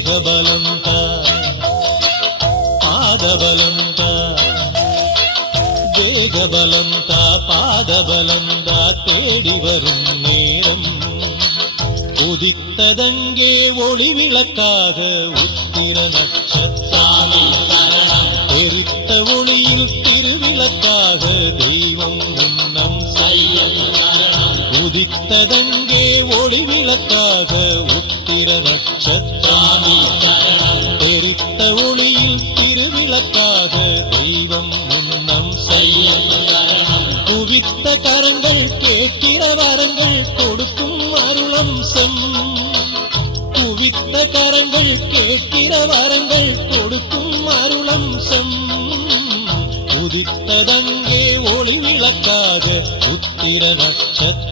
தேகபலந்தா பாதபலந்தா தேகபலந்தா பாதபலந்தா தேடி வரும் நேரம் உதித்ததங்கே ஒளி விளக்காக உத்திர நட்சத்திரம் எரித்த ஒளியில் திருவிளக்காக தெய்வம் உன்னம் உதித்ததங்கே ஒளி விளக்காக உத்திர நட்சத்திரம் எரித்த ஒளியில் திருவிளக்காக தெய்வம் உன்னம் குவித்த கரங்கள் கேட்கிற வரங்கள் கொடுக்கும் அருளம்சம் குவித்த கரங்கள் கேட்கிற வரங்கள் கொடுக்கும் அருளம்சம் உதித்ததங்கே ஒளி விளக்காக உத்திர நட்சத்திரம்